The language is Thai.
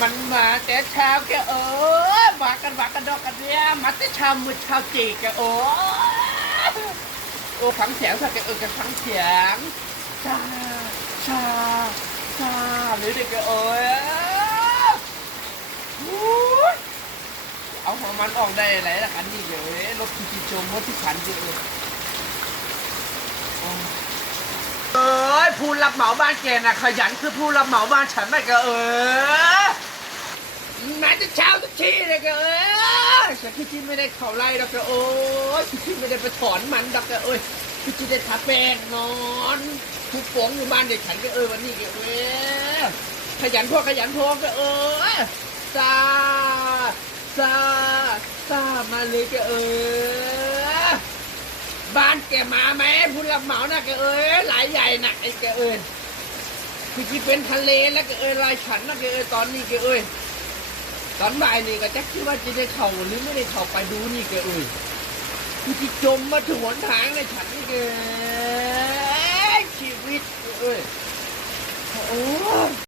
มันมาแต่เช้าแกเออมากันมากันดอกกันเนี่ยมาแต่เช้ามืดเช้าจีแกโอ้โอ้ฟังเสียงสักแกเออแกันฟังเสียงชาชาชาหรือเด็กแกเออเอาของมันออกได้ไรละกันนี่เลยรถที่จีจมรถที่ขันจีเออโอ้เอ้ยผู้รับเหมาบ้านแกน่ะขยันคือผู้รับเหมาบ้านฉันไม่แกเออ เช้าทุกทีเลยก็เอ้ยฉันคิดที่ไม่ได้เข่าไล่ดอกก็โอ้ยคิดที่ไม่ได้ไปถอนมันดอกก็เอ้ยคิดที่ได้ทาแป้งนอนทุกฝงอยู่บ้านเด็กฉันก็เออวันนี้ก็เอ้ยขยันพ่อขยันพ่อก็เออซาซาซามาเลยก็เออบ้านแกมาไหมผู้รับเหมาน่ะก็เอ้ยหลายใหญ่น่ะไอ้แกเอ้ยคือที่เป็นทะเลแล้วก็เอ้ยลายฉันน่ะก็เอ้ยตอนนี้ก็เอ้ย ตอนบ่ายนี่ก็จักคิดว่าจะได้เข่าหรือไม่ได้เข่าไปดูนี่แกเอ้ยกูจะจมมาถึงหนทางเลยฉันนี่แกชีวิตเอ้ยโอ้